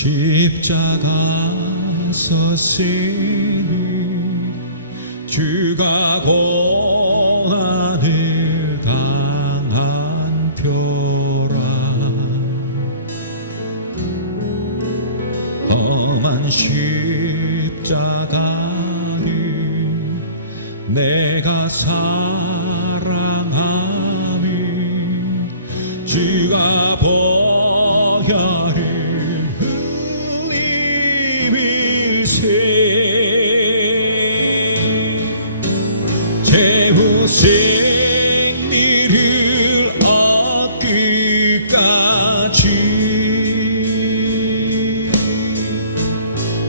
십자가 서시니 주가 고난을 당한 표라. 험한 십자가를 내가 사랑함이 주가 보혈을 제후 생리를 얻기까지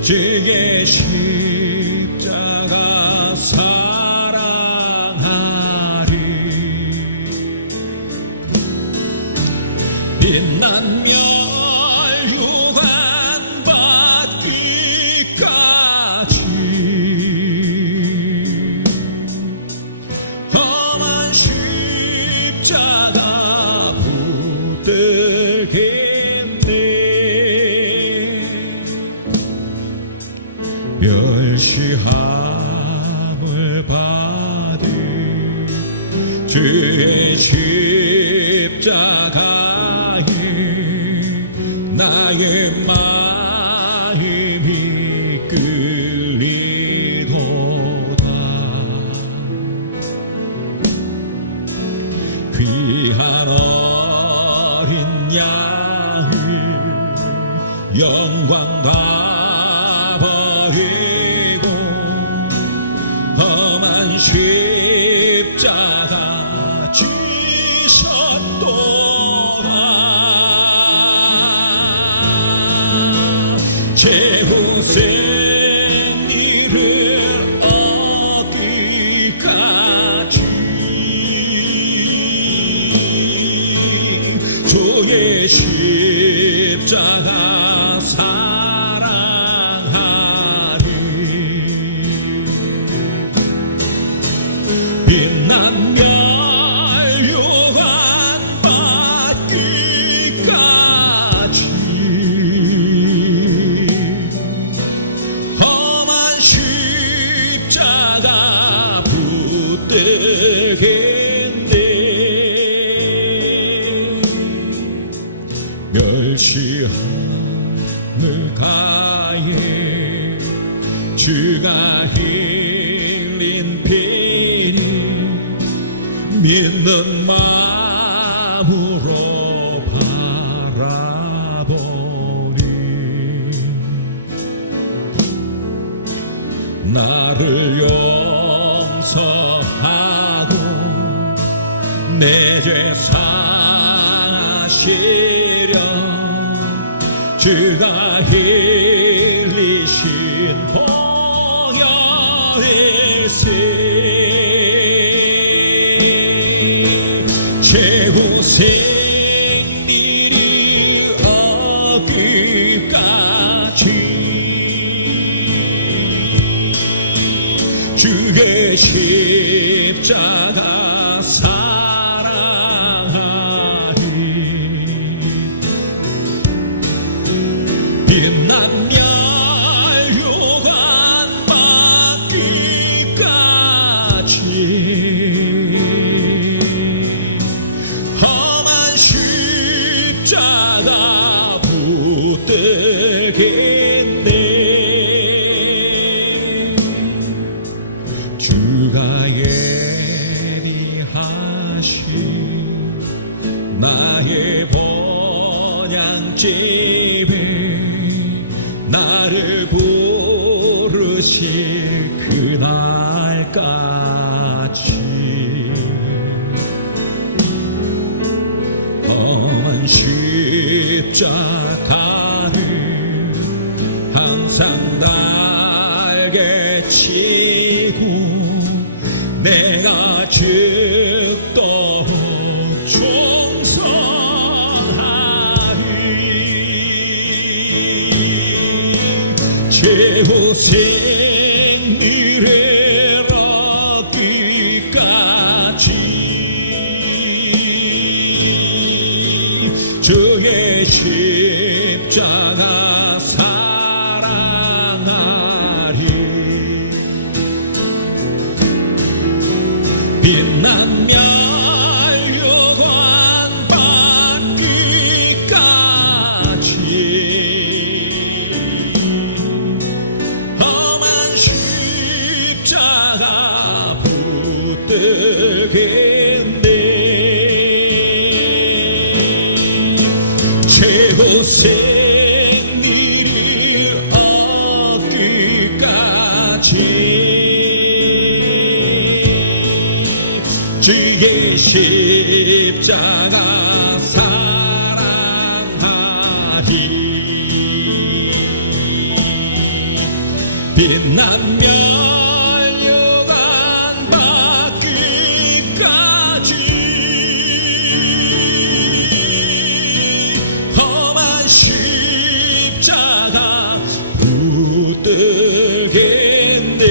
제게 십자가 사랑하리. 빛난 멸류관 받기까지 험한 십자가 붙들겠네. 멸시함을 받은 주의 십자가에 나의 마음이 끌리도다. 귀한 어린 양을 영광 다 버리고 험한 십자가 지셨도다. 제후 생리를 얻기까지 주의 십자가 사랑하리. 빛난 멸류관 받기까지 험한 십자가 붙들겠네. 멸시함을 가해 주가 흘린 피를 믿는 마음으로 바라보니 나를 용서하고 내 죄 사시려 주가 흘리신 보혈의 새 제후 생리를 얻기까지 주의 십자가 사랑하리. 빛난 멸류관 받기까지 험한 십자가 붙들겠네. 주가 예비하신 나의 본향집에 나를 부르실 그날까지 험한 십자가를 항상 날개 치고 내가 죽도록 충성하리. 제후 생리를 얻기까지 주의 십자가 생리를 얻기까지 주의 십자가 사랑하리 빛나며 멸류관 받기까지 험한 십자가 붙들겠네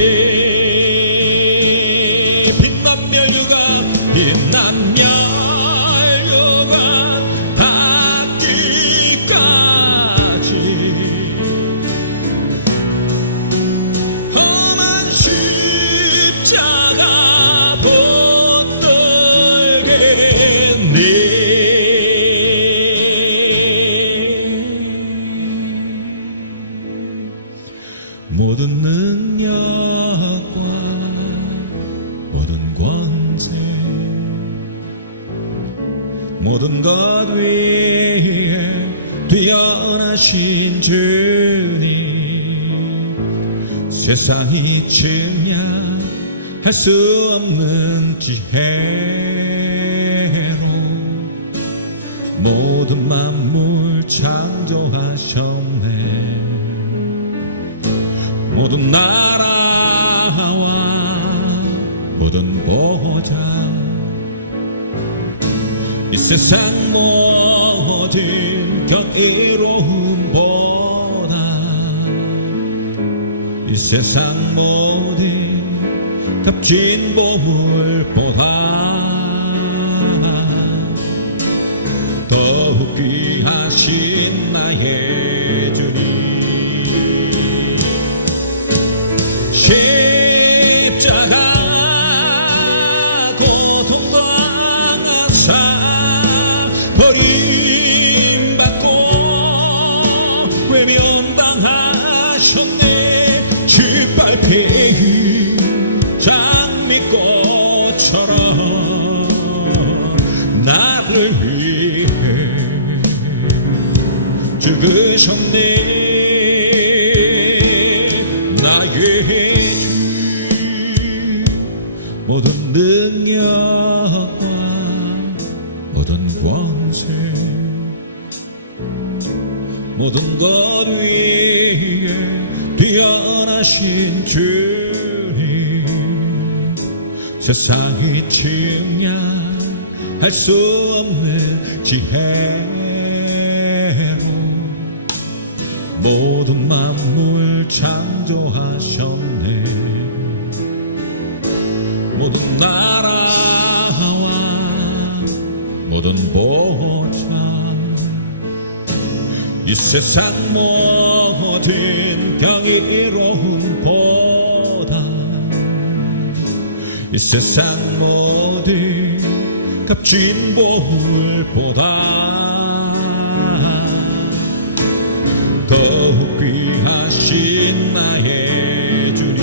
빛난 멸류관 빛난 멸류관 받기까지 험한 십자가 붙들겠네 모든 능력과 모든 권세 모든 것 위에 뛰어나신 주님 세상이 증량할 수 없는 지혜로 모든 만물 창조하셨네 모든 나라와 모든 보좌 이 세상 모든 경이로움보다 이 세상 모든 값진 보물보다 더욱 귀하신 나의 주님 십자가 고통당하사 버림받고 외면당하셨네 짓밟힌 장미꽃처럼 나를 위해 죽으셨네 모든 능력과 모든 권세 모든 것 위에 뛰어나신 주님 세상이 측량할 수 없는 지혜로 모든 만물 창조하셨네 모든 나라와 모든 보좌 이 세상 모든 경이로움보다 이 세상 모든 값진 보물보다 더욱 귀하신 나의 주님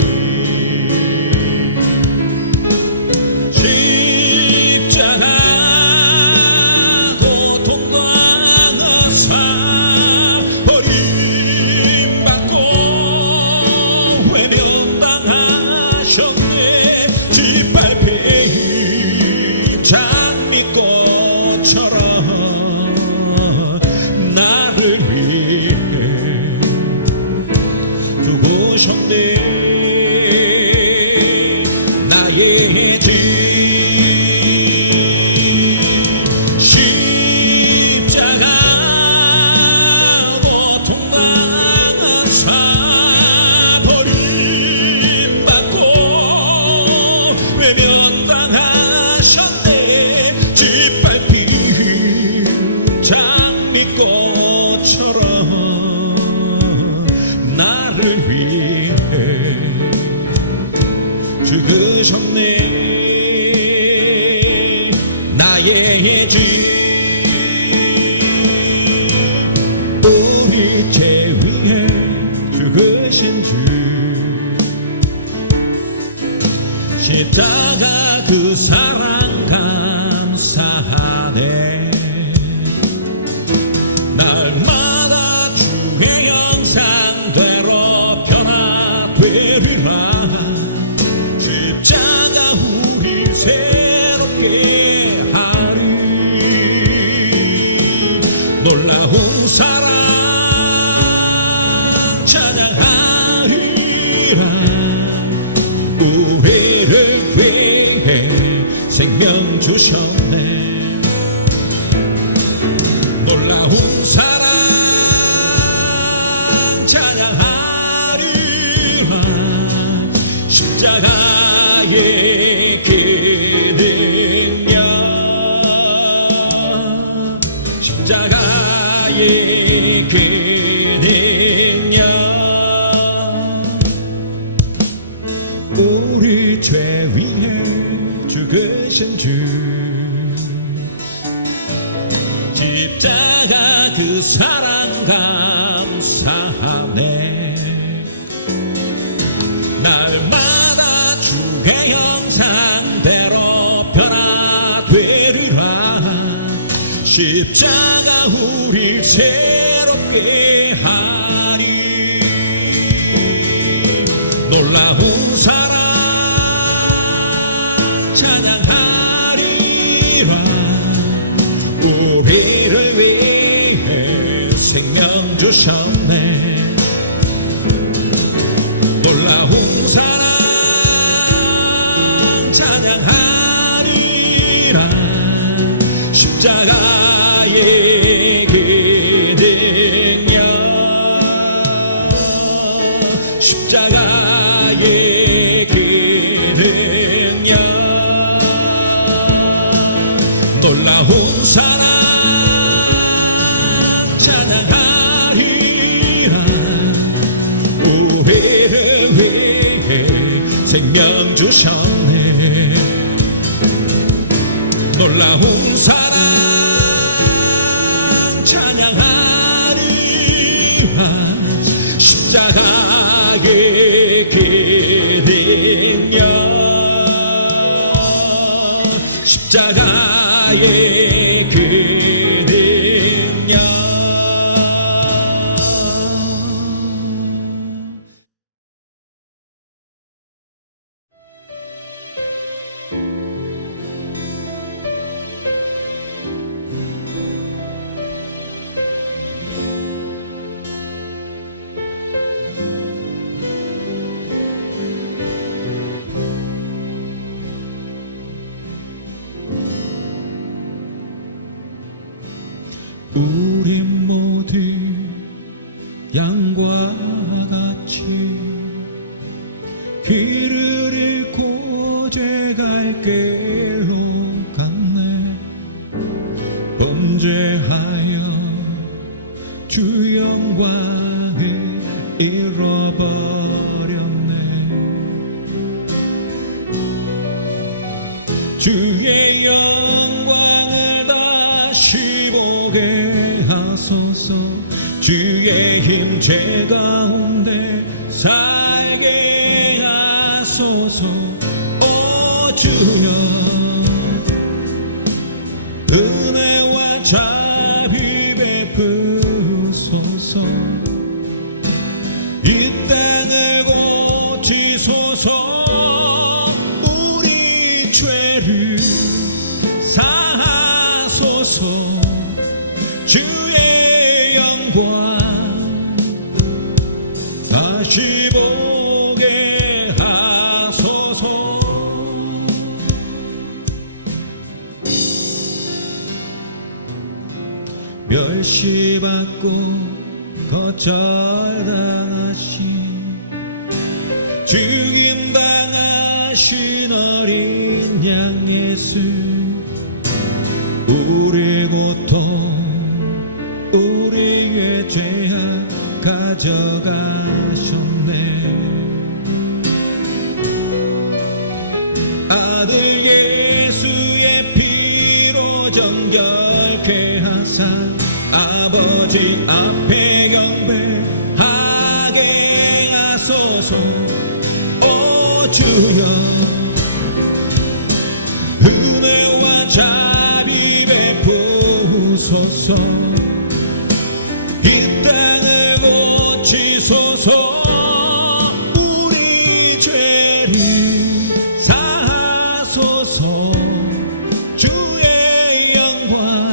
나의 주 십자가 고통당하사 버림받고 외면당하셨네 짓밟힌 장미꽃처럼 나를 위해 죽으셨네 나의 주 우리 죄 위에 죽으신 주 십자가 그 사랑 감사하네 날마다 주셨네. 놀라운 사랑 찬양하리라. 십자가의 기능력, 십자가의 기능력, 우리 죄 위에 죽으신 주, 십자가 그 사랑 감사하네. 날마다 주의 형상대로 변화되리라. 십자가 우리 새롭게 하리. 놀라운 사랑 찬양하리라. 우리를 위해 생명 주셨네. 놀라운 사랑 찬양하리라. 십자가의 기능력, 십자가의 기능력, 놀라운 사랑 찬양하리라. 우리를 위해 생명 주셨네. 놀라운 사랑 찬양하리라. 십자가의 기능력, 십자가의 기능력. 우리 모두 양과 같이 길을 잃고 죄갈 길로 갔네. 범죄하여 주 영광을 잃어버렸네. 주의 영광을 다시 보게 하소서. 주의 힘 제 가운데 살게 하소서. 오 주여, 은혜와 자비 베푸소서. 이 땅을 고치소서. 우리 죄를 사하소서. 주의 영광 다시 보게 하소서. 멸시받고 거절당하신, 죽임당하신 어린 양 예수, 우리 고통 우리의 죄악 가져가셨네. 아들 예수의 피로 정결케 하사 아버지 앞에 경배하게 하소서. 오 주여, 은혜와 자비 베푸소서. 이 땅을 고치소서. 우리 죄를 사하소서. 주의 영광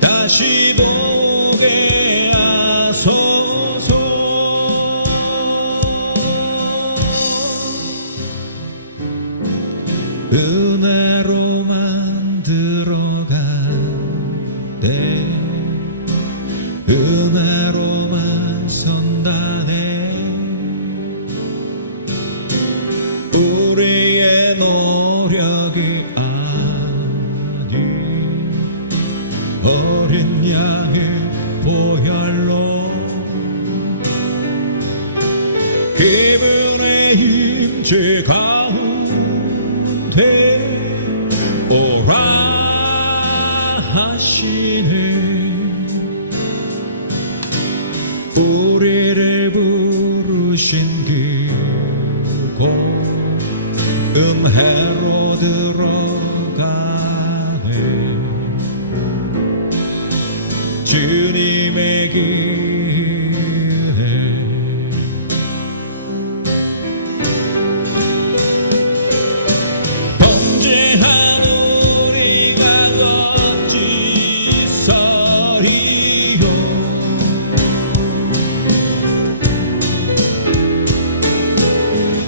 다시 보게 하소서. 은혜로만 선다네. 우리의 노력이 아닌 어린 양의 보혈로 그분의 임재 가운데 오라 하시네. 우리를 부르신 그곳 은혜로 들어가네. 주님의 길에 범죄한 우리가 어찌 서리요.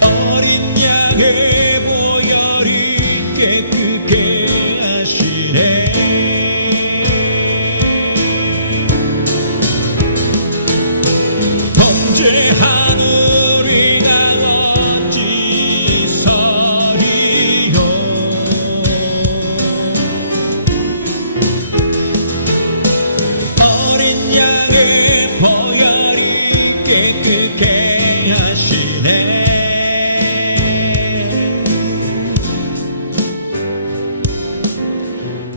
어린 양의 보혈이 깨끗게 하시네. 범죄한 우리가 어찌 서리요. 어린 양의 보혈이 깨끗게 하시네.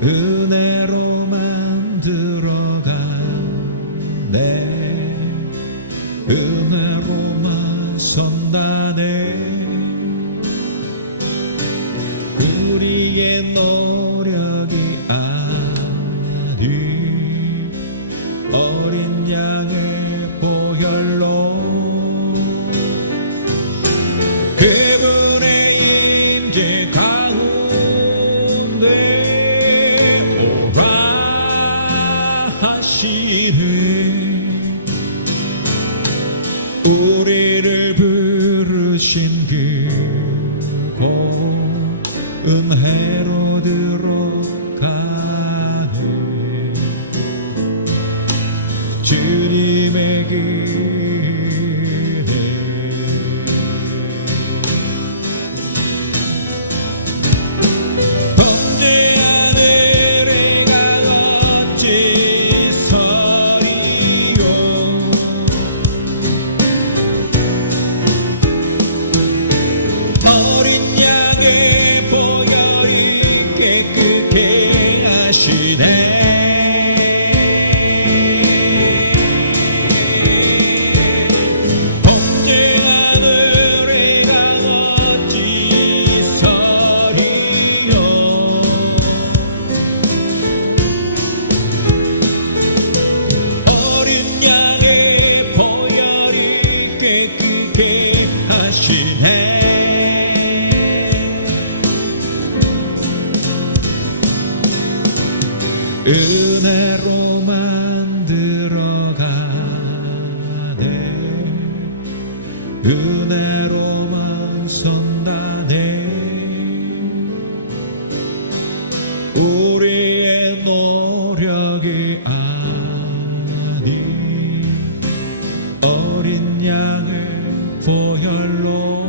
은혜로만 들어가네. 은혜로만 선다네. 우리의 노력이 아닌 어린 양의 보혈로 그분의 임재 가운데 오라 하시네. 우리를 부르신 그곳 은혜로 들어가네. 주님의 길에 범죄한 우리가 어찌 서리요. 어린 양의 보혈이 깨끗게 하시네. 범죄한 우리가 어찌 서리요. 어린 양의 보혈이 깨끗게 하시네. 은혜로만 들어가네. 은혜로만 선다네. 우리의 노력이 아닌 어린 양의 보혈로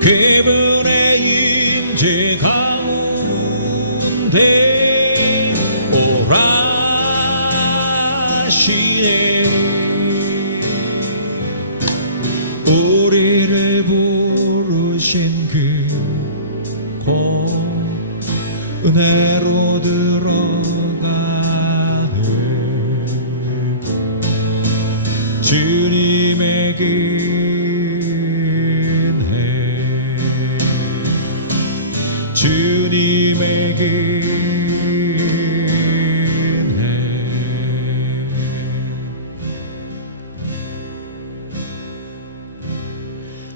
그분의 임재 가운데 오라 하시네. 우리를 부르신 그곳 은혜로 들어가네. 주님의 길에 주님의 길에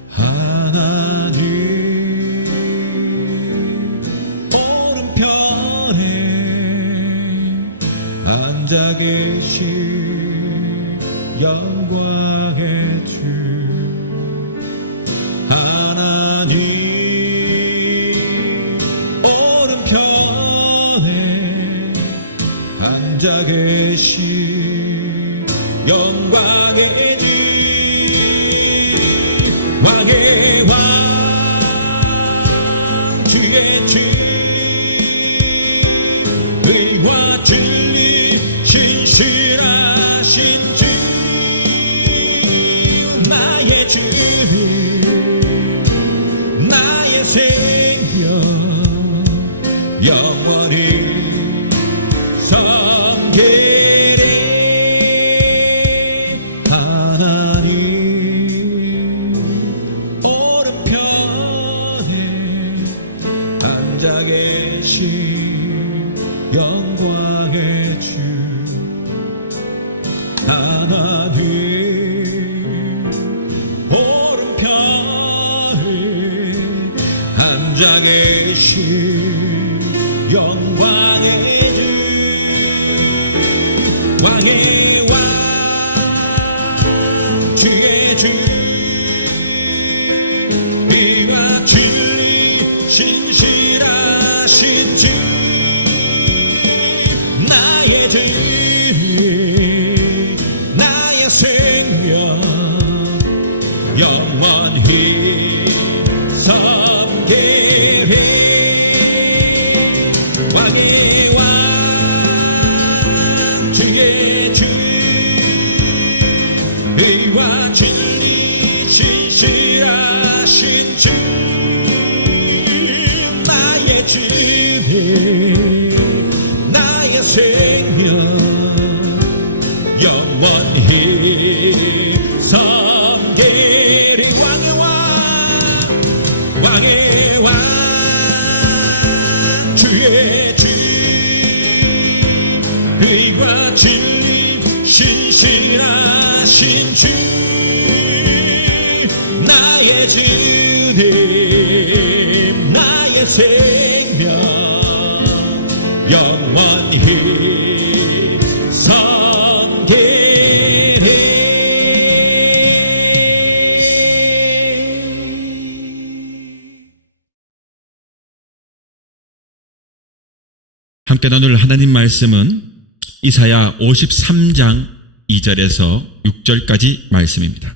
하나님 오른편에 앉아 계신 영광의 주 하나님 오른편에 앉아 계신 영광의 주 왕의 왕 주의 주 의와 진리 신실하신 주 나의 주님 나의 생명 영원히 섬기리 하나님 오른편에 앉아 계신 영광의 주 하나님 오른편에 앉아 계신 영광의 주 왕의 왕 주의 주 의와 진리 신실하신 주 나의 주님 나의 생명 영원히 섬기리 왕의 왕 주의 주 의와 진리 신실하신 주 나의 주님 나의 생명 영원히 섬기리 왕의 왕 주의 주 의와 진리 신실하신 주 나의 주님 나의 생명 영원히 섬기리 함께 나눌 하나님 말씀은 이사야 53장 2절에서 6절까지 말씀입니다.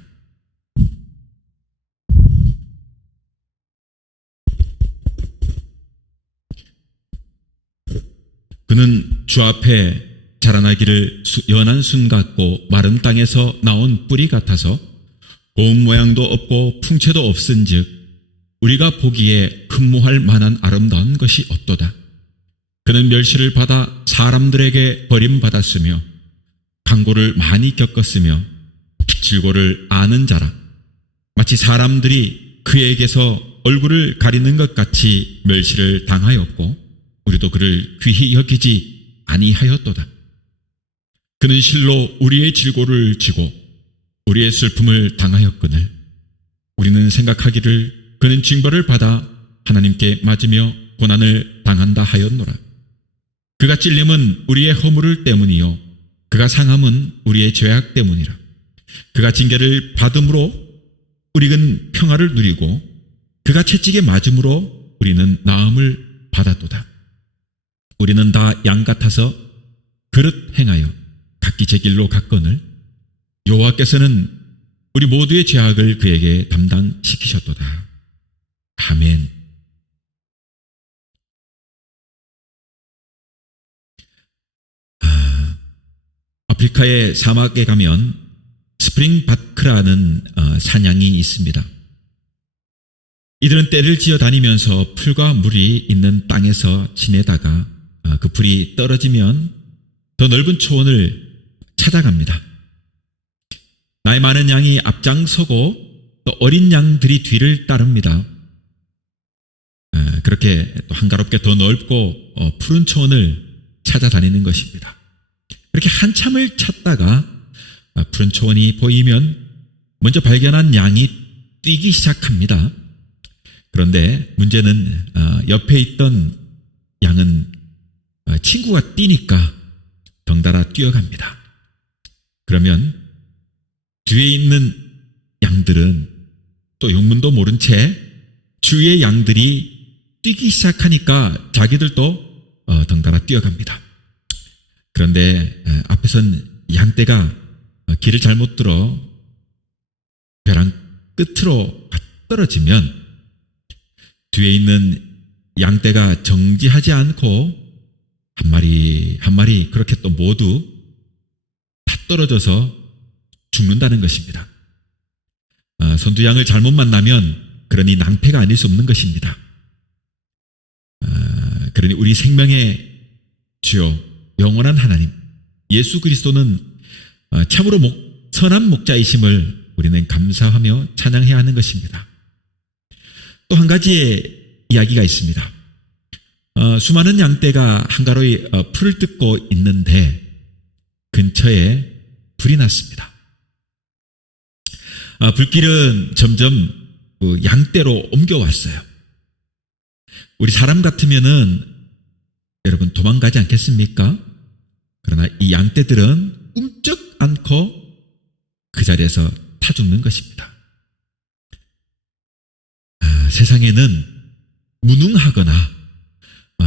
그는 주 앞에 자라나기를 연한 순 같고 마른 땅에서 나온 뿌리 같아서 고운 모양도 없고 풍채도 없은즉 우리가 보기에 흠모할 만한 아름다운 것이 없도다. 그는 멸시를 받아 사람들에게 버림받았으며 강고를 많이 겪었으며 질고를 아는 자라. 마치 사람들이 그에게서 얼굴을 가리는 것 같이 멸시를 당하였고 우리도 그를 귀히 여기지 아니하였도다. 그는 실로 우리의 질고를 지고 우리의 슬픔을 당하였거늘 우리는 생각하기를 그는 징벌을 받아 하나님께 맞으며 고난을 당한다 하였노라. 그가 찔림은 우리의 허물을 때문이요 그가 상함은 우리의 죄악 때문이라. 그가 징계를 받음으로 우리는 평화를 누리고 그가 채찍에 맞음으로 우리는 나음을 받았도다. 우리는 다 양 같아서 그릇 행하여 각기 제 길로 갔거늘 여호와께서는 우리 모두의 죄악을 그에게 담당시키셨도다. 아멘. 아프리카의 사막에 가면 스프링바크라는 사냥이 있습니다. 이들은 떼를 지어 다니면서 풀과 물이 있는 땅에서 지내다가 그 풀이 떨어지면 더 넓은 초원을 찾아갑니다. 나이 많은 양이 앞장서고 또 어린 양들이 뒤를 따릅니다. 그렇게 또 한가롭게 더 넓고 푸른 초원을 찾아다니는 것입니다. 그렇게 한참을 찾다가 푸른 초원이 보이면 먼저 발견한 양이 뛰기 시작합니다. 그런데 문제는 옆에 있던 양은 친구가 뛰니까 덩달아 뛰어갑니다. 그러면 뒤에 있는 양들은 또 용문도 모른 채 주위의 양들이 뛰기 시작하니까 자기들도 덩달아 뛰어갑니다. 그런데 앞에선 양떼가 길을 잘못 들어 벼랑 끝으로 떨어지면 뒤에 있는 양떼가 정지하지 않고 한 마리 한 마리 그렇게 또 모두 다 떨어져서 죽는다는 것입니다. 선두양을 잘못 만나면 그러니 낭패가 아닐 수 없는 것입니다. 그러니 우리 생명의 주요 영원한 하나님 예수 그리스도는 참으로 선한 목자이심을 우리는 감사하며 찬양해야 하는 것입니다. 또 한 가지의 이야기가 있습니다. 수많은 양떼가 한가로이 풀을 뜯고 있는데 근처에 불이 났습니다. 불길은 점점 양떼로 옮겨왔어요. 우리 사람 같으면은 여러분 도망가지 않겠습니까? 그러나 이 양떼들은 꿈쩍 않고 그 자리에서 타 죽는 것입니다. 세상에는 무능하거나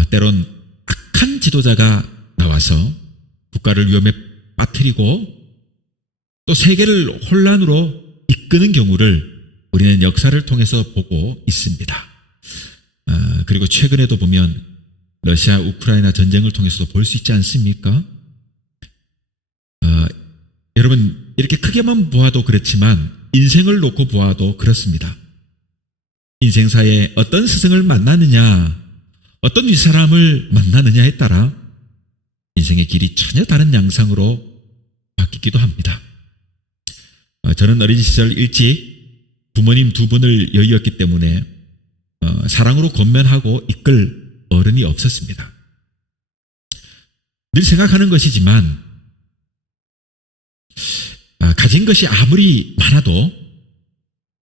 때론 악한 지도자가 나와서 국가를 위험에 빠뜨리고 또 세계를 혼란으로 이끄는 경우를 우리는 역사를 통해서 보고 있습니다. 그리고 최근에도 보면 러시아 우크라이나 전쟁을 통해서도 볼 수 있지 않습니까? 여러분 이렇게 크게만 보아도 그렇지만 인생을 놓고 보아도 그렇습니다. 인생사에 어떤 스승을 만나느냐, 어떤 윗사람을 만나느냐에 따라 인생의 길이 전혀 다른 양상으로 바뀌기도 합니다. 저는 어린 시절 일찍 부모님 두 분을 여의었기 때문에 사랑으로 권면하고 이끌 어른이 없었습니다. 늘 생각하는 것이지만 가진 것이 아무리 많아도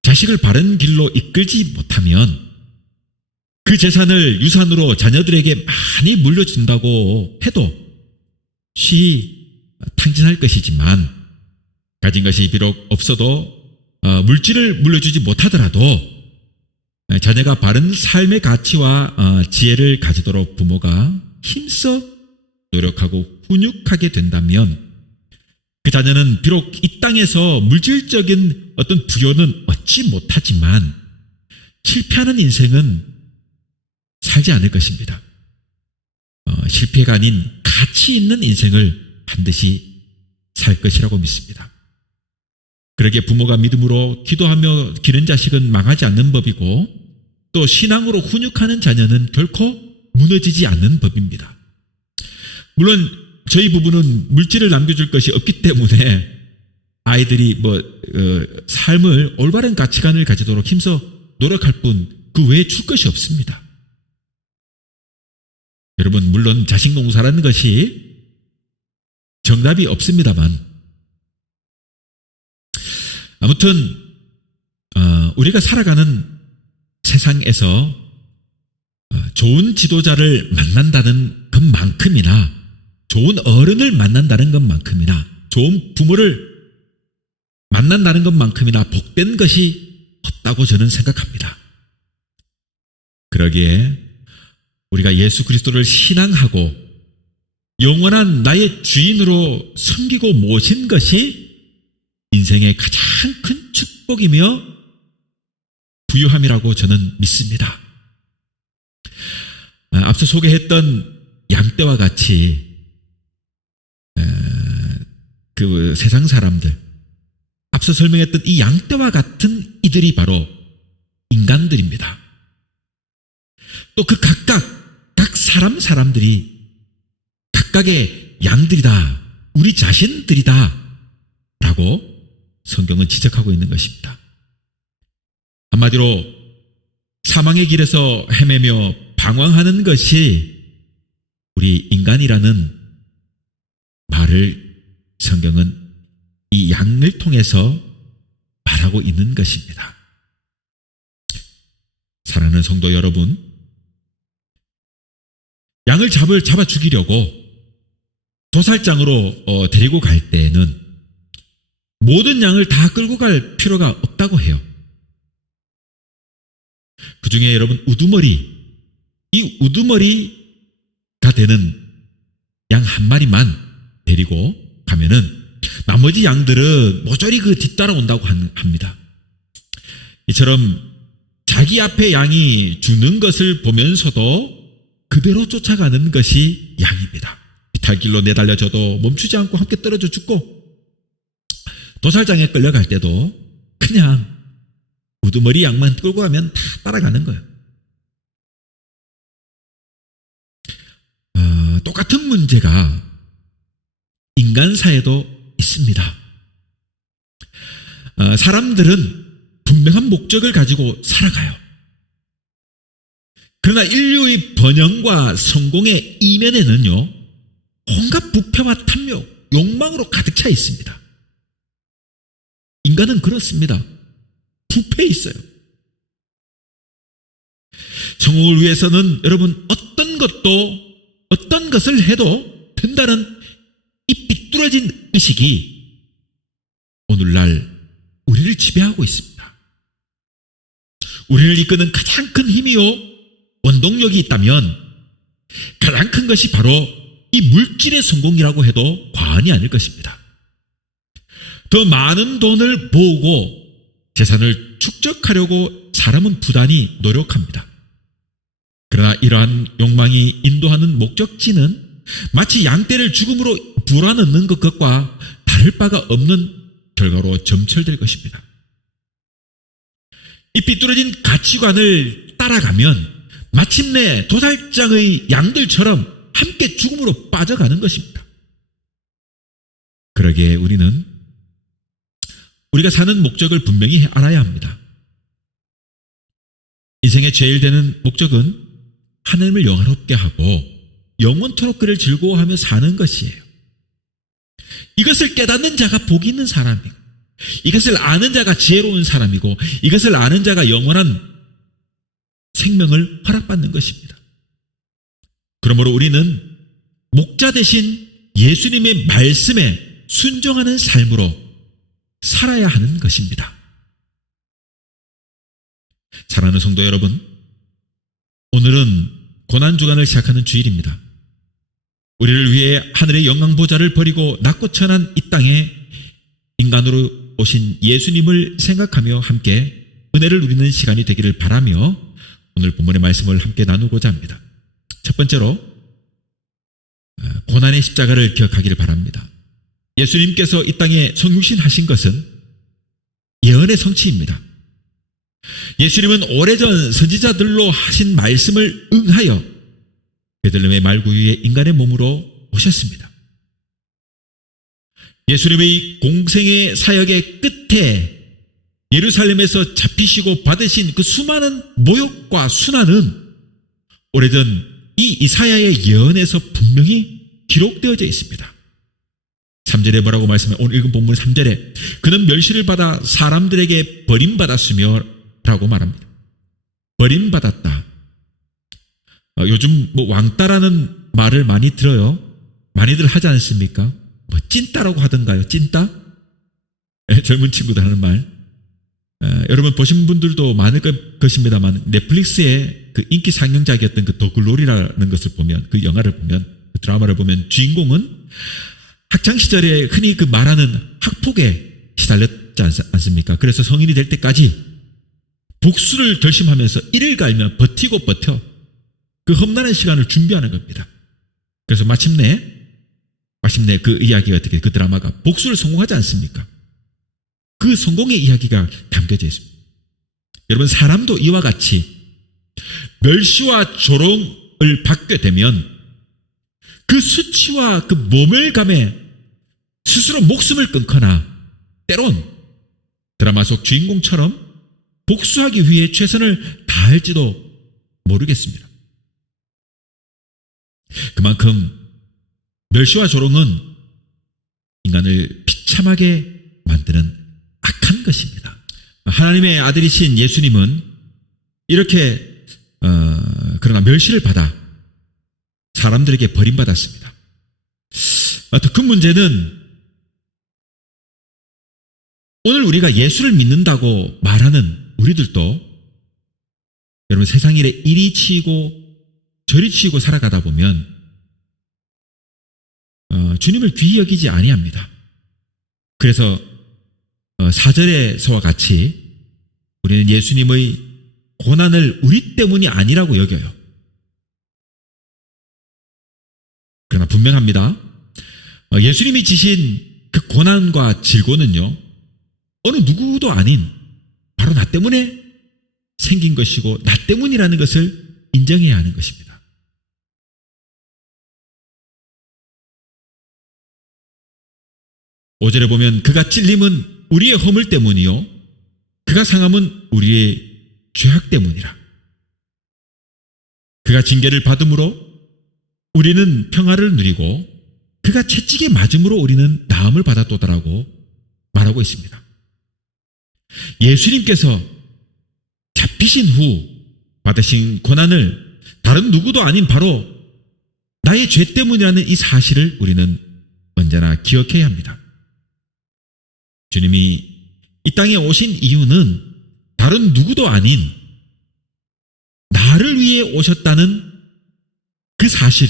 자식을 바른 길로 이끌지 못하면 그 재산을 유산으로 자녀들에게 많이 물려준다고 해도 쉬이 탕진할 것이지만 가진 것이 비록 없어도 물질을 물려주지 못하더라도 자녀가 바른 삶의 가치와 지혜를 가지도록 부모가 힘써 노력하고 훈육하게 된다면 그 자녀는 비록 이 땅에서 물질적인 어떤 부여는 얻지 못하지만 실패하는 인생은 살지 않을 것입니다. 실패가 아닌 가치 있는 인생을 반드시 살 것이라고 믿습니다. 그러기에 부모가 믿음으로 기도하며 기른 자식은 망하지 않는 법이고 또 신앙으로 훈육하는 자녀는 결코 무너지지 않는 법입니다. 물론 저희 부부는 물질을 남겨줄 것이 없기 때문에 아이들이 삶을 올바른 가치관을 가지도록 힘써 노력할 뿐 그 외에 줄 것이 없습니다. 여러분 물론 자식농사라는 것이 정답이 없습니다만 아무튼 우리가 살아가는 세상에서 좋은 지도자를 만난다는 것만큼이나 좋은 어른을 만난다는 것만큼이나 좋은 부모를 만난다는 것만큼이나 복된 것이 없다고 저는 생각합니다. 그러기에 우리가 예수 그리스도를 신앙하고 영원한 나의 주인으로 섬기고 모신 것이 인생의 가장 큰 축복이며 부유함이라고 저는 믿습니다. 앞서 소개했던 양떼와 같이 그 세상 사람들, 앞서 설명했던 이 양떼와 같은 이들이 바로 인간들입니다. 또 그 각 사람들이 각각의 양들이다, 우리 자신들이다 라고 성경은 지적하고 있는 것입니다. 한마디로 사망의 길에서 헤매며 방황하는 것이 우리 인간이라는 말을 성경은 이 양을 통해서 말하고 있는 것입니다. 사랑하는 성도 여러분, 양을 잡아 죽이려고 도살장으로 데리고 갈 때에는 모든 양을 다 끌고 갈 필요가 없다고 해요. 그 중에 여러분 이 우두머리가 되는 양 한 마리만 데리고 가면은 나머지 양들은 모조리 그 뒤따라온다고 합니다. 이처럼 자기 앞에 양이 죽는 것을 보면서도 그대로 쫓아가는 것이 양입니다. 비탈길로 내달려져도 멈추지 않고 함께 떨어져 죽고, 도살장에 끌려갈 때도 그냥 우두머리 양만 끌고 가면 다 따라가는 거예요. 똑같은 문제가 인간사에도 있습니다. 사람들은 분명한 목적을 가지고 살아가요. 그러나 인류의 번영과 성공의 이면에는요, 온갖 부패와 탐욕, 욕망으로 가득 차 있습니다. 인간은 그렇습니다. 부패해 있어요. 성공을 위해서는 여러분 어떤 것을 해도 된다는 이 삐뚤어진 의식이 오늘날 우리를 지배하고 있습니다. 우리를 이끄는 가장 큰 힘이요, 원동력이 있다면 가장 큰 것이 바로 이 물질의 성공이라고 해도 과언이 아닐 것입니다. 더 많은 돈을 모으고 재산을 축적하려고 사람은 부단히 노력합니다. 그러나 이러한 욕망이 인도하는 목적지는 마치 양떼를 죽음으로 불어넣는 것과 다를 바가 없는 결과로 점철될 것입니다. 이 삐뚤어진 가치관을 따라가면 마침내 도살장의 양들처럼 함께 죽음으로 빠져가는 것입니다. 그러기에 우리가 사는 목적을 분명히 알아야 합니다. 인생의 제일 되는 목적은 하나님을 영화롭게 하고 영원토록 그를 즐거워하며 사는 것이에요. 이것을 깨닫는 자가 복이 있는 사람이고, 이것을 아는 자가 지혜로운 사람이고, 이것을 아는 자가 영원한 생명을 허락받는 것입니다. 그러므로 우리는 목자 대신 예수님의 말씀에 순종하는 삶으로 살아야 하는 것입니다. 사랑하는 성도 여러분, 오늘은 고난주간을 시작하는 주일입니다. 우리를 위해 하늘의 영광보좌를 버리고 낮고 천한 이 땅에 인간으로 오신 예수님을 생각하며 함께 은혜를 누리는 시간이 되기를 바라며 오늘 본문의 말씀을 함께 나누고자 합니다. 첫 번째로 고난의 십자가를 기억하기를 바랍니다. 예수님께서 이 땅에 성육신 하신 것은 예언의 성취입니다. 예수님은 오래전 선지자들로 하신 말씀을 응하여 베들레헴의 말구유에 인간의 몸으로 오셨습니다. 예수님의 공생의 사역의 끝에 예루살렘에서 잡히시고 받으신 그 수많은 모욕과 순환은 오래전 이 이사야의 예언에서 분명히 기록되어져 있습니다. 3절에 뭐라고 말씀해? 오늘 읽은 본문 3절에 그는 멸시를 받아 사람들에게 버림받았으며 라고 말합니다. 버림받았다. 요즘 왕따라는 말을 많이 들어요. 많이들 하지 않습니까? 찐따라고 하던가요? 찐따? 젊은 친구들 하는 말. 여러분 보신 분들도 많을 것입니다만 넷플릭스의 그 인기 상영작이었던 그 더 글로리라는 것을 보면, 그 영화를 보면, 그 드라마를 보면 주인공은 학창시절에 흔히 그 말하는 학폭에 시달렸지 않습니까? 그래서 성인이 될 때까지 복수를 결심하면서 이를 갈며 버티고 버텨 그 험난한 시간을 준비하는 겁니다. 그래서 마침내 그 이야기가 어떻게, 그 드라마가 복수를 성공하지 않습니까? 그 성공의 이야기가 담겨져 있습니다. 여러분, 사람도 이와 같이 멸시와 조롱을 받게 되면 그 수치와 그 모멸감에 스스로 목숨을 끊거나 때론 드라마 속 주인공처럼 복수하기 위해 최선을 다할지도 모르겠습니다. 그만큼 멸시와 조롱은 인간을 비참하게 만드는 악한 것입니다. 하나님의 아들이신 예수님은 이렇게 그러나 멸시를 받아 사람들에게 버림받았습니다. 더 큰 문제는 오늘 우리가 예수를 믿는다고 말하는 우리들도 여러분 세상 일에 이리 치이고 저리 치이고 살아가다 보면 주님을 귀히 여기지 아니합니다. 그래서 4절에서와 같이 우리는 예수님의 고난을 우리 때문이 아니라고 여겨요. 그러나 분명합니다. 예수님이 지신 그 고난과 질고는요, 어느 누구도 아닌 바로 나 때문에 생긴 것이고 나 때문이라는 것을 인정해야 하는 것입니다. 5절에 보면 그가 찔림은 우리의 허물 때문이요 그가 상함은 우리의 죄악 때문이라. 그가 징계를 받음으로 우리는 평화를 누리고 그가 채찍에 맞음으로 우리는 나음을 받았도다라고 말하고 있습니다. 예수님께서 잡히신 후 받으신 고난을 다른 누구도 아닌 바로 나의 죄 때문이라는 이 사실을 우리는 언제나 기억해야 합니다. 주님이 이 땅에 오신 이유는 다른 누구도 아닌 나를 위해 오셨다는 그 사실,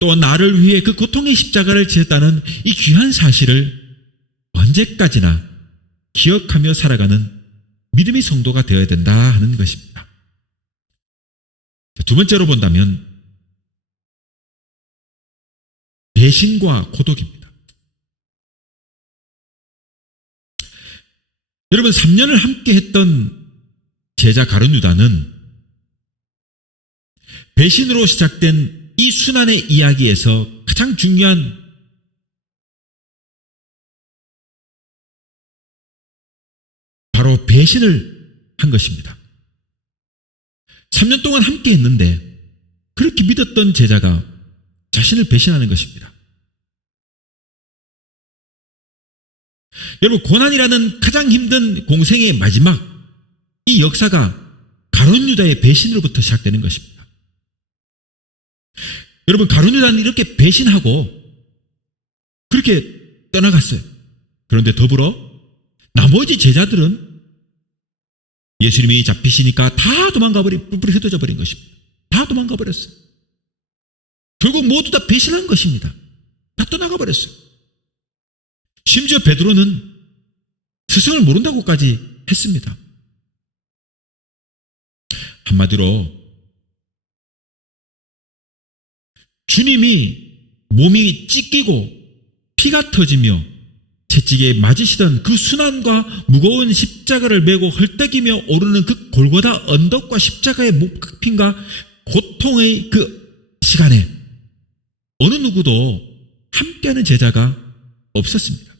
또 나를 위해 그 고통의 십자가를 지었다는 이 귀한 사실을 언제까지나 기억하며 살아가는 믿음의 성도가 되어야 된다 하는 것입니다. 두 번째로 본다면 배신과 고독입니다. 여러분, 3년을 함께 했던 제자 가룟 유다는 배신으로 시작된 이 순환의 이야기에서 가장 중요한 바로 배신을 한 것입니다. 3년 동안 함께 했는데 그렇게 믿었던 제자가 자신을 배신하는 것입니다. 여러분, 고난이라는 가장 힘든 공생의 마지막, 이 역사가 가룟 유다의 배신으로부터 시작되는 것입니다. 여러분, 가룟 유다는 이렇게 배신하고 그렇게 떠나갔어요. 그런데 더불어 나머지 제자들은 예수님이 잡히시니까 다 도망가버린, 뿔뿔이 흩어져 버린 것입니다. 다 도망가버렸어요. 결국 모두 다 배신한 것입니다. 다 떠나가 버렸어요. 심지어 베드로는 스승을 모른다고까지 했습니다. 한마디로 주님이 몸이 찢기고 피가 터지며 채찍에 맞으시던 그 순환과 무거운 십자가를 메고 헐떡이며 오르는 그 골고다 언덕과 십자가의 목핀과 고통의 그 시간에 어느 누구도 함께하는 제자가 없었습니다.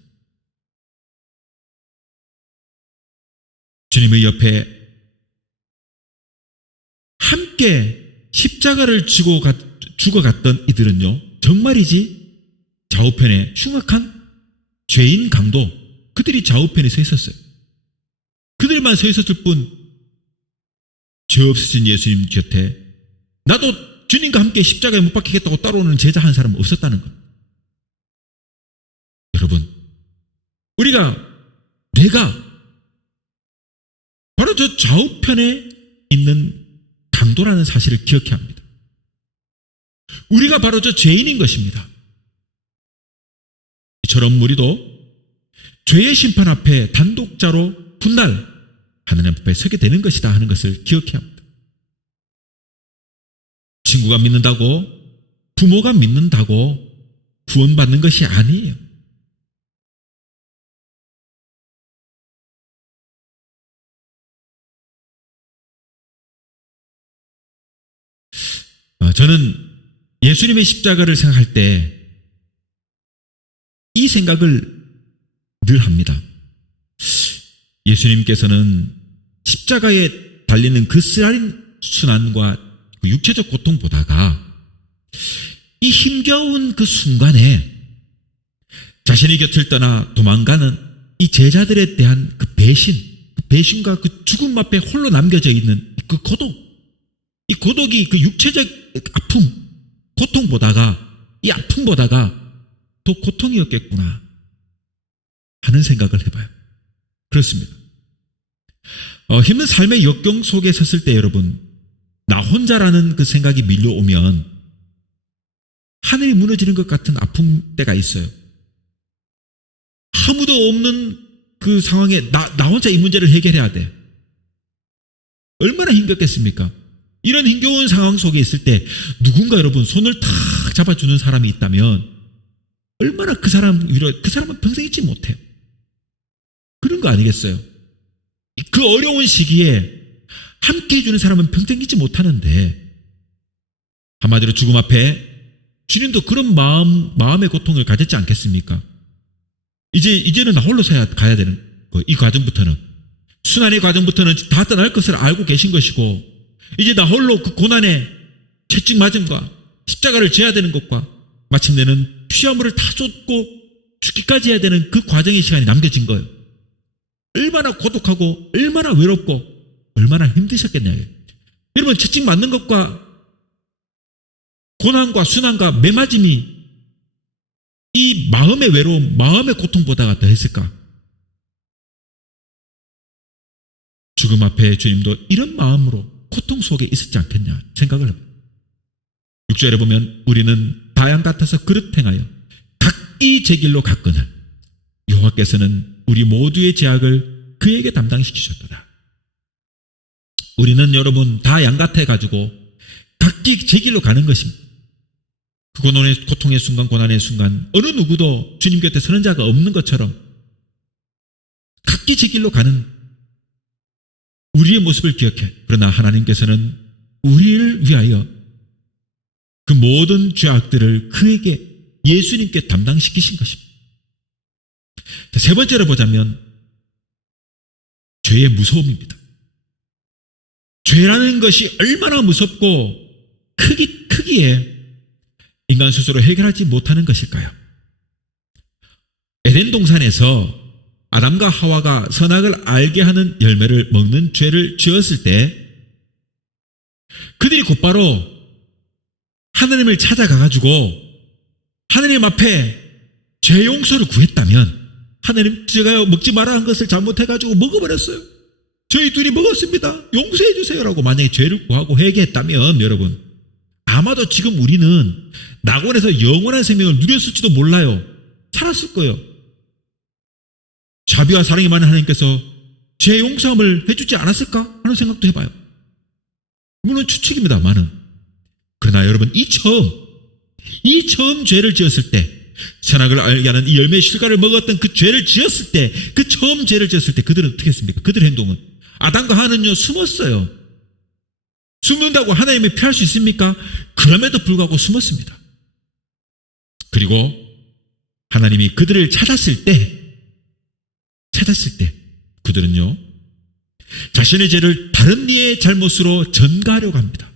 주님의 옆에 함께 십자가를 지고 죽어갔던 이들은요, 정말이지 좌우편에 흉악한 죄인 강도, 그들이 좌우편에 서 있었어요. 그들만 서 있었을 뿐 죄 없으신 예수님 곁에 나도 주님과 함께 십자가에 못 박히겠다고 따라오는 제자 한 사람은 없었다는 것. 여러분, 내가 바로 저 좌우편에 있는 강도라는 사실을 기억해야 합니다. 우리가 바로 저 죄인인 것입니다. 이처럼 우리도 죄의 심판 앞에 단독자로 훗날 하나님 앞에 서게 되는 것이다 하는 것을 기억해야 합니다. 친구가 믿는다고, 부모가 믿는다고 구원받는 것이 아니에요. 저는 예수님의 십자가를 생각할 때 이 생각을 늘 합니다. 예수님께서는 십자가에 달리는 그 쓰라린 순환과 그 육체적 고통보다가 이 힘겨운 그 순간에 자신의 곁을 떠나 도망가는 이 제자들에 대한 그 배신과 그 죽음 앞에 홀로 남겨져 있는 그 고독, 이 고독이 그 육체적 아픔, 이 아픔보다가 더 고통이었겠구나 하는 생각을 해봐요. 그렇습니다. 힘든 삶의 역경 속에 섰을 때 여러분, 나 혼자라는 그 생각이 밀려오면 하늘이 무너지는 것 같은 아픈 때가 있어요. 아무도 없는 그 상황에 나 혼자 이 문제를 해결해야 돼. 얼마나 힘겹겠습니까? 이런 힘겨운 상황 속에 있을 때 누군가 여러분 손을 탁 잡아주는 사람이 있다면 얼마나 그 사람은 평생 잊지 못해요. 그런 거 아니겠어요? 그 어려운 시기에 함께 해주는 사람은 평생 잊지 못하는데, 한마디로 죽음 앞에 주님도 그런 마음의 고통을 가졌지 않겠습니까? 이제는 나 홀로 가야 되는 거예요. 이 과정부터는. 순환의 과정부터는 다 떠날 것을 알고 계신 것이고, 이제 나 홀로 그 고난의 채찍 맞음과 십자가를 져야 되는 것과 마침내는 피와 물을 다 쏟고 죽기까지 해야 되는 그 과정의 시간이 남겨진 거예요. 얼마나 고독하고 얼마나 외롭고 얼마나 힘드셨겠냐고요. 여러분, 채찍 맞는 것과 고난과 순환과 매맞음이 이 마음의 외로움, 마음의 고통보다가 더 했을까? 죽음 앞에 주님도 이런 마음으로 고통 속에 있었지 않겠냐 생각을 해봅니다. 6절에 보면 우리는 다양 같아서 그릇 행하여 각기 제 길로 갔거늘 여호와께서는 우리 모두의 죄악을 그에게 담당시키셨도다. 우리는 여러분 다 양 같아가지고 각기 제 길로 가는 것입니다. 그 고통의 순간, 고난의 순간 어느 누구도 주님 곁에 서는 자가 없는 것처럼 각기 제 길로 가는 우리의 모습을 기억해. 그러나 하나님께서는 우리를 위하여 그 모든 죄악들을 그에게, 예수님께 담당시키신 것입니다. 세 번째로 보자면 죄의 무서움입니다. 죄라는 것이 얼마나 무섭고 크기에 인간 스스로 해결하지 못하는 것일까요? 에덴 동산에서 아담과 하와가 선악을 알게 하는 열매를 먹는 죄를 지었을 때 그들이 곧바로 하나님을 찾아가가지고 하나님 앞에 죄 용서를 구했다면, 하나님 제가 먹지 말아야 한 것을 잘못해가지고 먹어버렸어요. 저희 둘이 먹었습니다. 용서해 주세요라고 만약에 죄를 구하고 회개했다면 여러분, 아마도 지금 우리는 낙원에서 영원한 생명을 누렸을지도 몰라요. 살았을 거예요. 자비와 사랑이 많은 하나님께서 죄 용서함을 해주지 않았을까 하는 생각도 해봐요. 물론 추측입니다만은. 그러나 여러분, 이 처음 죄를 지었을 때, 선악을 알게 하는 이 열매의 실과를 먹었던 그 죄를 지었을 때, 그 처음 죄를 지었을 때 그들은 어떻게 했습니까? 그들의 행동은, 아담과 하와는요 숨었어요. 숨는다고 하나님을 피할 수 있습니까? 그럼에도 불구하고 숨었습니다. 그리고 하나님이 그들을 찾았을 때 그들은요 자신의 죄를 다른 이의 잘못으로 전가하려고 합니다.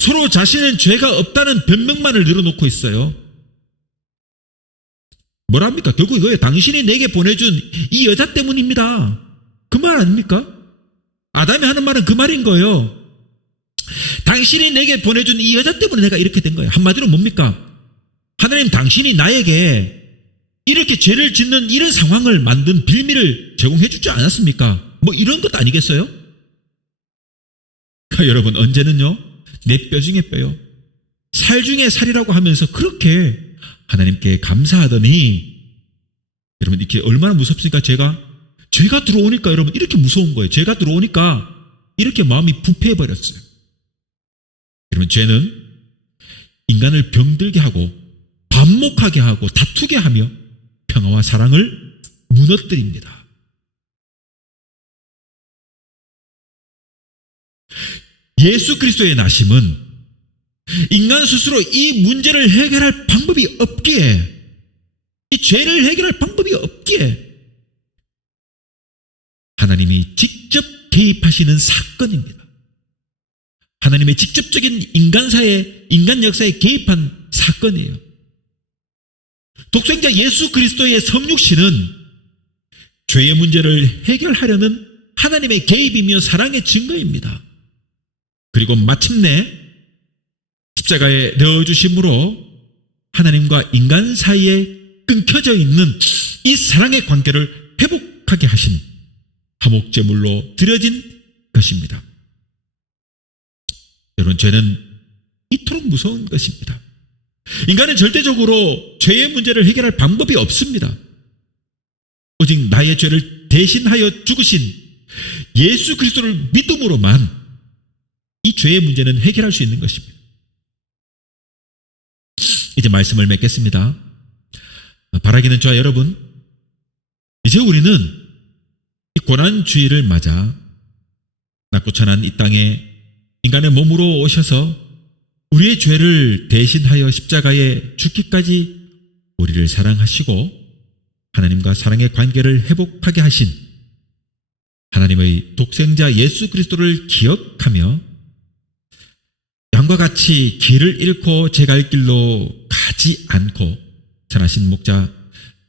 서로 자신은 죄가 없다는 변명만을 늘어놓고 있어요. 뭐랍니까? 결국 이거예요. 당신이 내게 보내준 이 여자 때문입니다. 그 말 아닙니까? 아담이 하는 말은 그 말인 거예요. 당신이 내게 보내준 이 여자 때문에 내가 이렇게 된 거예요. 한마디로 뭡니까? 하나님, 당신이 나에게 이렇게 죄를 짓는 이런 상황을 만든 빌미를 제공해 주지 않았습니까? 뭐 이런 것 아니겠어요? 그러니까 여러분, 언제는요 내 뼈 중에 뼈요, 살 중에 살이라고 하면서 그렇게 하나님께 감사하더니, 여러분 이렇게 얼마나 무섭습니까? 죄가 들어오니까 여러분 이렇게 무서운 거예요. 죄가 들어오니까 이렇게 마음이 부패해버렸어요. 여러분, 죄는 인간을 병들게 하고 반목하게 하고 다투게 하며 평화와 사랑을 무너뜨립니다. 예수 그리스도의 나심은 인간 스스로 이 문제를 해결할 방법이 없기에, 이 죄를 해결할 방법이 없기에 하나님이 직접 개입하시는 사건입니다. 하나님의 직접적인 인간 역사에 개입한 사건이에요. 독생자 예수 그리스도의 성육신은 죄의 문제를 해결하려는 하나님의 개입이며 사랑의 증거입니다. 그리고 마침내 십자가에 넣어주심으로 하나님과 인간 사이에 끊겨져 있는 이 사랑의 관계를 회복하게 하신 화목제물로 드려진 것입니다. 여러분, 죄는 이토록 무서운 것입니다. 인간은 절대적으로 죄의 문제를 해결할 방법이 없습니다. 오직 나의 죄를 대신하여 죽으신 예수 그리스도를 믿음으로만 이 죄의 문제는 해결할 수 있는 것입니다. 이제 말씀을 맺겠습니다. 바라기는 저와 여러분, 이제 우리는 이 고난주의를 맞아 낮고 천한 이 땅에 인간의 몸으로 오셔서 우리의 죄를 대신하여 십자가에 죽기까지 우리를 사랑하시고 하나님과 사랑의 관계를 회복하게 하신 하나님의 독생자 예수 그리스도를 기억하며 양과 같이 길을 잃고 제 갈 길로 가지 않고 선하신 목자,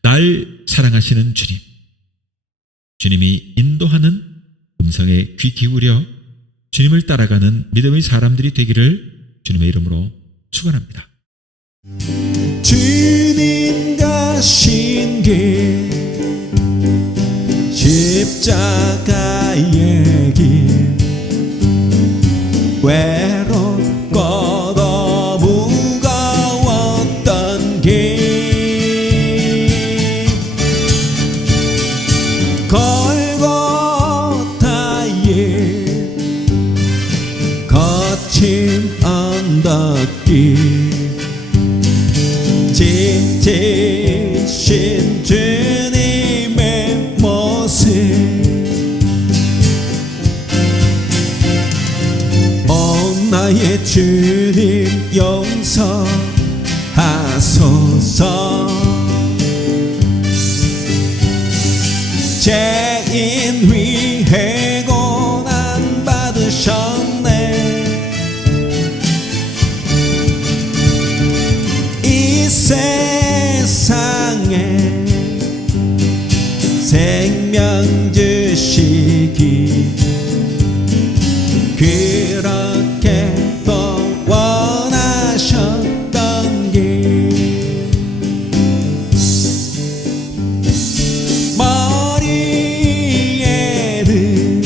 날 사랑하시는 주님, 주님이 인도하는 음성에 귀 기울여 주님을 따라가는 믿음의 사람들이 되기를 주님의 이름으로 축원합니다. 주님 가신 길 십자가의 길 외롭고도 무거웠던 길 골고타의 거친 언덕길 지치신 주님의 모습 오 나의 주님 용서하소서 죄인 위해 고난 받으셨네 이 세상에 생명 주시기 그렇게 또 원하셨던 길 머리에는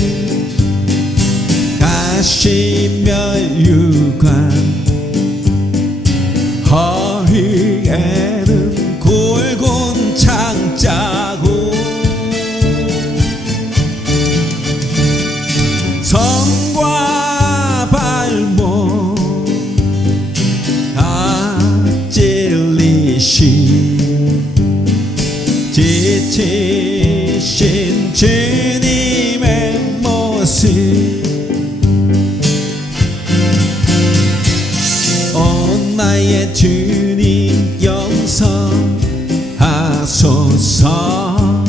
가시면류관 허리에는 굵은 창자국 손과 발목 다 찔리신 지치신 주님의 모습 오 나의 주님 용서하소서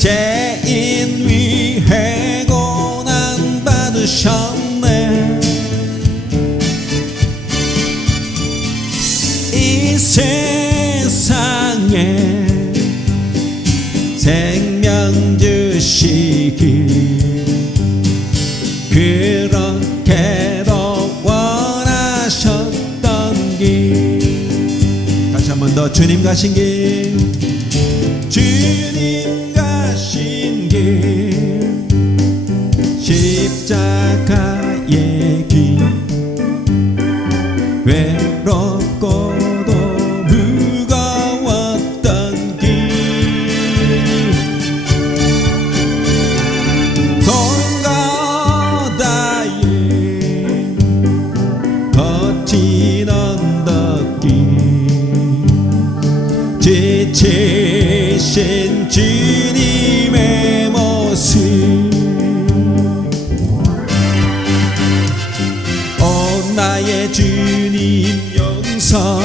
죄인 위해 고난 받으셨네 이 세상에 생명 주시기 그렇게도 원하셨던 길 다시 한 번 더 주님 가신 길 주님 가신 길 십자가의 길 외롭고도 무거웠던 길 손가다의 거친 언덕길 지치신 주님의 모습 오 나의 주님 용서하소서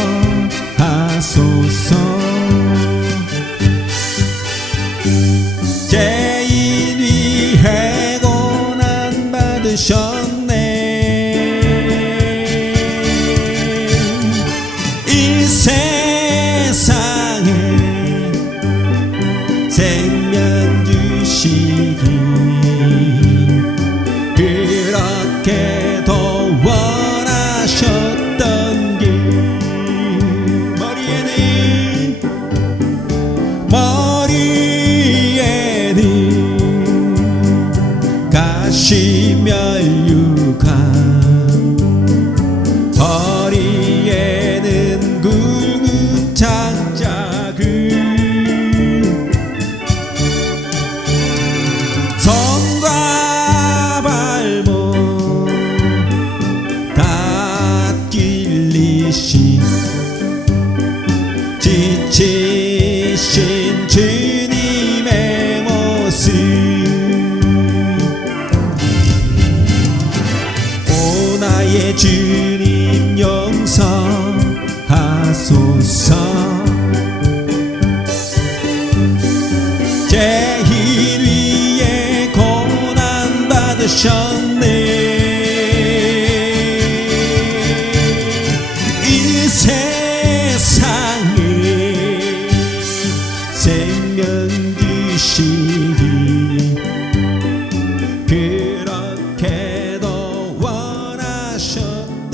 죄인 위해 고난 받으셨네 이 세상에 생명 주시기 그렇게도 원하셨던 길 머리에는 지치신 주님의 모습 오 나의 주님 용서하소서 제일 위에 고난 받으셨네 이 세상에 생명 주시기 그렇게도 원하셨던